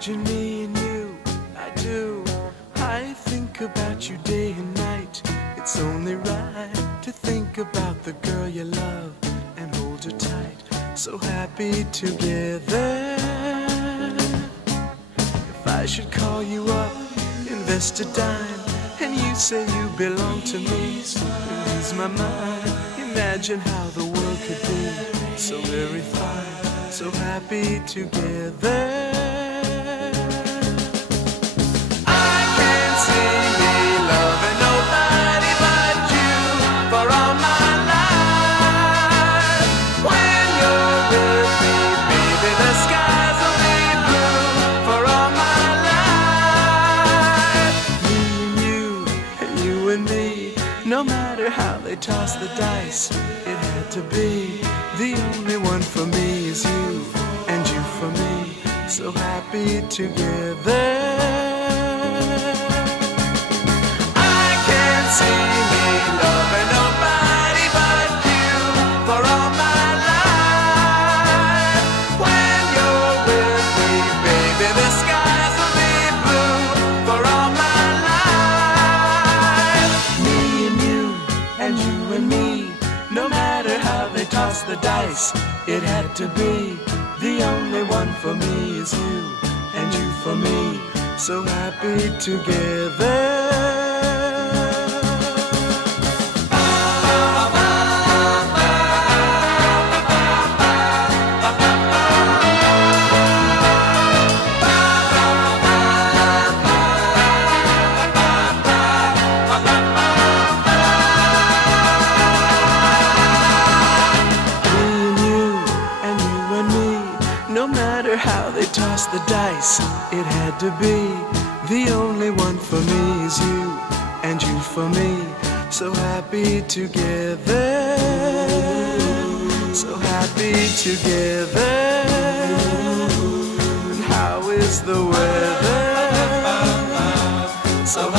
Imagine me and you, I do. I think about you day and night. It's only right to think about the girl you love and hold her tight. So happy together. If I should call you up, invest a dime, and you say you belong to me, lose my mind. Imagine how the world could be so very fine, so happy together. No matter how they toss the dice, it had to be. The only one for me is you, and you for me, so happy together. I can't see me loving nobody but you for all my life. When you're with me, baby, the skies will be blue for all my life. Me and you, and you and me, no matter how they toss the dice, it had to be. The only one for me is you, and you for me, so happy together. No matter how they toss the dice, it had to be. The only one for me is you, and you for me, so happy together. So happy together. And how is the weather? So